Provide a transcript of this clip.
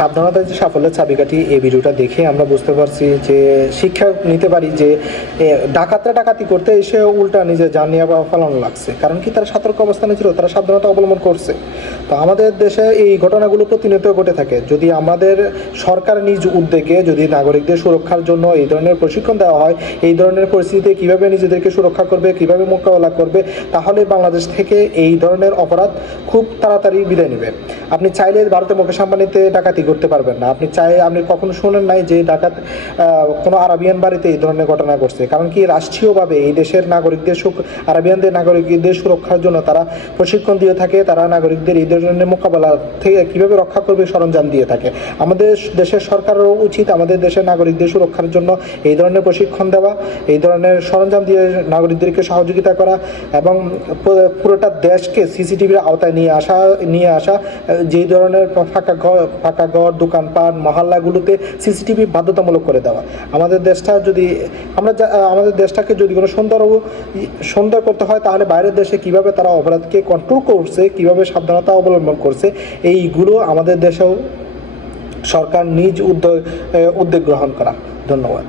সাবধানতার যে সাফল্যের চাবিকাঠি, এই ভিডিওটা দেখে আমরা বুঝতে পারছি যে শিক্ষা নিতে পারি যে ডাকাতরা ডাকাতি করতে এসে উল্টা নিজে জান নিয়ে পালানো লাগছে। কারণ কি, তারা সতর্ক অবস্থানে ছিল, তারা সাবধানতা অবলম্বন করছে। তো আমাদের দেশে এই ঘটনাগুলো প্রতিনিয়ত ঘটে থাকে। যদি আমাদের সরকার নিজ উদ্যোগে যদি নাগরিকদের সুরক্ষার জন্য এই ধরনের প্রশিক্ষণ দেওয়া হয়, এই ধরনের পরিস্থিতিতে কীভাবে নিজেদেরকে সুরক্ষা করবে, কীভাবে মোকাবেলা করবে, তাহলে বাংলাদেশ থেকে এই ধরনের অপরাধ খুব তাড়াতাড়ি বিদায় নেবে। আপনি চাইলে ভারতের মুকেশ আম্বানিতে ডাকাতি করতে পারবেন না। আপনি কখনো শোনেন নাই যে ডাকাত কোনো আরাবিয়ান বাড়িতে এই ধরনের ঘটনা ঘটছে। কারণ কি, রাষ্ট্রীয়ভাবে এই দেশের নাগরিকদের আরাবিয়ানদের নাগরিকদের সুরক্ষার জন্য তারা প্রশিক্ষণ দিয়ে থাকে। তারা নাগরিকদের এই ধরনের মোকাবেলা থেকে কীভাবে রক্ষা করবে সরঞ্জাম দিয়ে থাকে। আমাদের দেশের সরকারেরও উচিত আমাদের দেশের নাগরিকদের সুরক্ষার জন্য এই ধরনের প্রশিক্ষণ দেওয়া, এই ধরনের সরঞ্জাম দিয়ে নাগরিকদেরকে সহযোগিতা করা এবং পুরোটা দেশকে সিসিটিভির আওতায় নিয়ে আসা। যেই ধরনের ফাঁকা ঘর, দোকানপাট, মহল্লাগুলোতে সিসিটিভি বাধ্যতামূলক করে দেওয়া। আমাদের দেশটাকে যদি কোনো সুন্দর করতে হয়, তাহলে বাইরের দেশে কিভাবে তারা অপরাধকে কন্ট্রোল করছে, কিভাবে সাবধানতা অবলম্বন করছে, এইগুলো আমাদের দেশেও সরকার নিজ উদ্যোগ গ্রহণ করা। ধন্যবাদ।